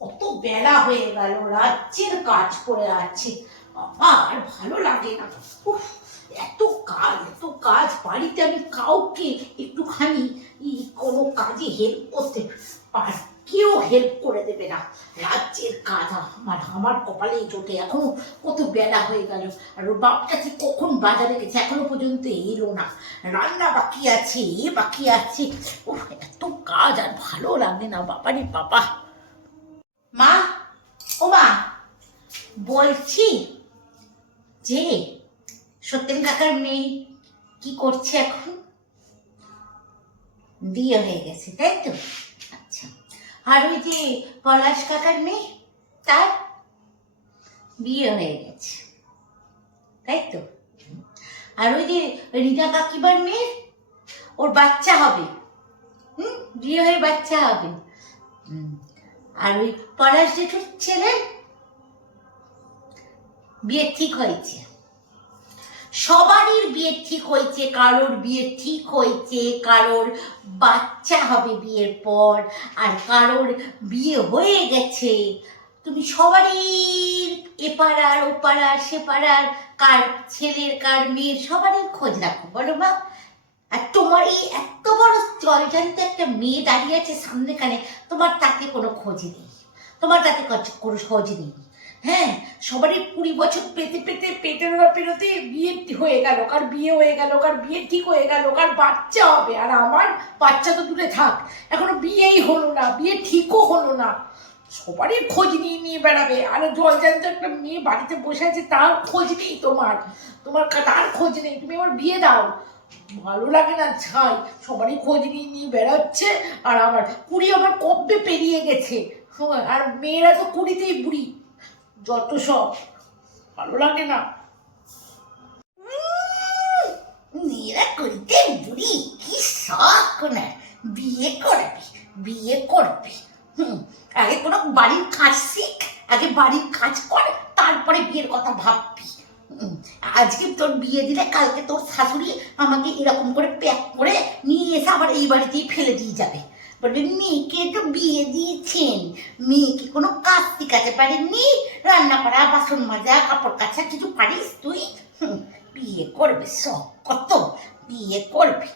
কত বেলা হয়ে গেল, রাজ্যের কাজ করে আছি। আর ভালো লাগে না। এত কাজ এত কাজ, বাড়িতে আমি কাউকে একটুখানি কোনো কাজে হেল্প করতে পার কেউ হেল্প করে দেবে না। রাজ্যের কাজ আমার আমার কপালে জোটে। এখনও কত বেলা হয়ে গেল। আর বাপটা যে কখন বাজারে গেছে এখনও পর্যন্ত এলো না। রান্না বাকি আছে, এ বাকি আছে। ও এত কাজ আর ভালো লাগে না। বাবারে বাবা। মা, ও মা, বলছি যে সত্যেন কাকার মেয়ে কি করছে এখন? বিয়ে হয়ে গেছে, তাই তো? আচ্ছা আর ওই যে পলাশ কাকার মেয়ে, তার বিয়ে হয়ে গেছে, তাই তো? আর ওই যে রিনা কাকিবার মেয়ে, ওর বাচ্চা হবে, হুম? বিয়ে হয়ে বাচ্চা হবে। আর ওই পলাশ জেঠুর ছেলে বিয়ে ঠিক হয়েছে। সবারই বিয়ে ঠিক হয়েছে, কারোর বিয়ে ঠিক হয়েছে, কারোর বাচ্চা হবে বিয়ের পর, আর কারোর বিয়ে হয়ে গেছে। তুমি সবারই এপাড়ার ওপাড়ার সেপাড়ার কার ছেলের, কার মেয়ের সবারই খোঁজ রাখো, বলো মা। আর তোমার এই এত বড় জলজান্ত একটা মেয়ে দাঁড়িয়ে আছে সামনেখানে, তোমার তাতে কোনো খোঁজ নেই। তোমার তাতে কোনো খোঁজ নেই। হ্যাঁ সবারই কুড়ি বছর পেতে পেতে ওরা পেরোতে বিয়ে হয়ে গেল, কার বিয়ে হয়ে গেল, কার বিয়ে ঠিক হয়ে গেল, কার বাচ্চা হবে। আর আমার বাচ্চা তো দূরে থাক, এখনও বিয়েই হলো না, বিয়ে ঠিকও হলো না। সবারই খোঁজ নিয়ে নিয়ে বেড়াবে। আর জলজান্ত একটা মেয়ে বাড়িতে বসে আছে, তার খোঁজ নেই তোমার। তোমার তার খোঁজ নেই। তুমি আমার বিয়ে দাও। ভালো লাগে না, ছাই। সবারই খোঁজ নিয়ে নিয়ে বেড়াচ্ছে, আর আমার কুড়ি আমার কবে পেরিয়ে গেছে। আর মেয়েরা তো কুড়িতেই বুড়ি। যত সব, ভালো লাগে না। মেয়েরা করিতে বুড়ি। কি শখ না। বিয়ে করবে বিয়ে করবে। হুম, আগে কোনো বাড়ির কাজ শিখ, আগে বাড়ির কাজ কর, তারপরে বিয়ের কথা ভাববি। আজকে তোর বিয়ে দিলে কালকে তোর শাশুড়ি আমাকে এরকম করে প্যাক করে নিয়ে এসে আবার এই বাড়িতেই ফেলে দিয়ে যাবে। বলবে, মেয়েকে তো বিয়ে দিয়েছেন। মেয়েকে কোনো কাজ শিখাতে পারেননি। রান্না করা, বাসন মাজা, কাপড় কাচা কিছু পারিস তুই? বিয়ে করবে সব, কত বিয়ে করবে।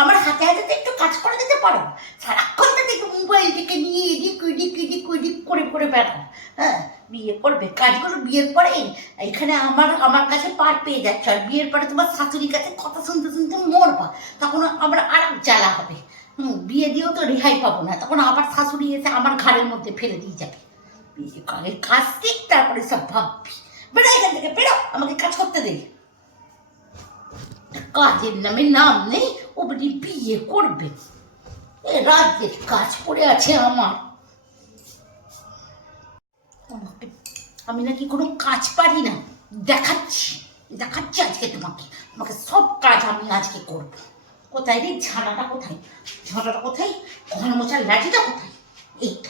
আমার হাতে হাতে তো একটু কাজ করে দিতে পারো। সারাক্ষণ তো দেখো মোবাইল থেকে নিয়ে এদিক ওইদিক এদিক ওইদিক করে করে বেড়াও। হ্যাঁ বিয়ে করবে কাজগুলো বিয়ের পরে এখানে আমার আমার কাছে পার পেয়ে যাচ্ছে। আর বিয়ের পরে তোমার শাশুড়ির কাছে কথা শুনতে শুনতে মরবা। তখন আবার আর জ্বালা হবে। হুম, বিয়ে দিয়েও তো রেহাই পাবো না। তখন আবার শাশুড়ি এসে আমার ঘাড়ের মধ্যে ফেলে দিয়ে যাবে। বিয়ে করে কাজ ঠিক, তারপরে সব ভাববি। বেরো এখান থেকে, বেরো, আমাকে কাজ করতে দে। কাজের নামে নাম নেই ও বিয়ে করবে। এ রাজ্যের কাজ পড়ে আছে আমার। আমি নাকি কোনো কাজ পারি না। দেখাচ্ছি দেখাচ্ছি আজকে তোমাকে। তোমাকে সব কাজ আমি আজকে করব। কোথায় রে? ঝাঁটাটা কোথায়? ঝাড়াটা কোথায়? ঘন মোচার লাঠিটা কোথায়? এই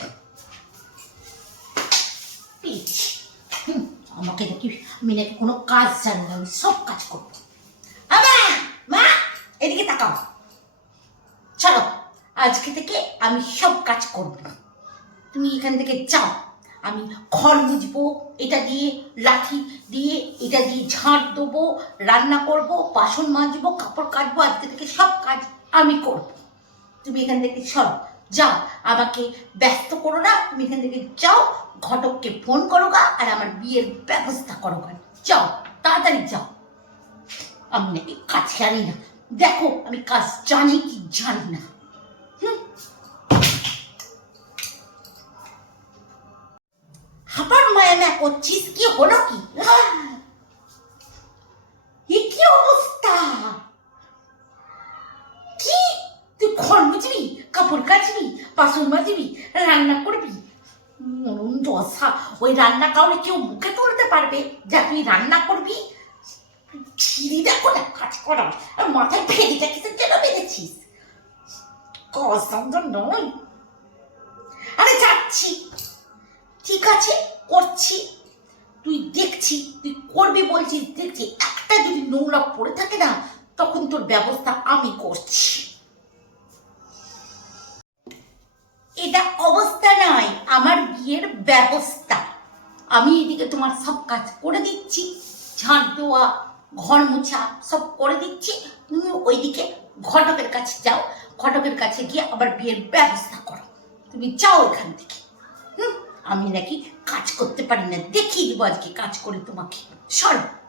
পেয়েছি। হুম, আমাকে নাকি আমি নাকি কোনো কাজ জানি না আমি সব কাজ করব। মা! এদিকে তাকাও। চলো আজকে থেকে আমি সব কাজ করব। তুমি এখান থেকে যাও। আমি খড় মুছবো এটা দিয়ে লাঠি দিয়ে, এটা দিয়ে ঝাঁট দেবো, রান্না করব, বাসন মাজবো, কাপড় কাচবো আজকে থেকে সব কাজ আমি করব। তুমি এখান থেকে সরো, যাও, আমাকে ব্যস্ত করো না, তুমি এখান থেকে যাও, ঘটককে ফোন করো গা, আর আমার বিয়ের ব্যবস্থা করো গা। যাও, তাড়াতাড়ি যাও। আমি নাকি কাজ জানি না। দেখো, আমি কাজ জানি কি জানি না। মায়ানা করছিস কি হলো কি? কি অবস্থা? কি? তুই ঘর মুছবি, কাপড় কাচবি, বাসন মাজবি, রান্না করবি? মরণ দশা, ওই রান্না কেউ মুখে তুলতে পারবে? যা তুই রান্না করবি? ছিঁড়িটা করে কাজ করা আর মাথায় ফেরিটা কিসের জন্য বেঁধেছিস? কসম নয়। আরে যাচ্ছি। ঠিক আছে? করছি, তুই দেখছি, তুই করবি বলছিস, দেখছি একটা যদি নোংরা পড়ে থাকে না, তখন তোর ব্যবস্থা আমি করছি। এটা অবস্থা নয়, আমার বিয়ের ব্যবস্থা। আমি এদিকে তোমার সব কাজ করে দিচ্ছি, ঝাঁট দেওয়া, ঘর মোছা সব করে দিচ্ছি, তুমি ওইদিকে ঘটকের কাছে যাও, ঘটকের কাছে গিয়ে আবার বিয়ের ব্যবস্থা করো। তুমি যাও এখান থেকে। আমি নাকি কাজ করতে পারি না। দেখিয়ে দেবো আজকে কাজ করে তোমাকে। সরো।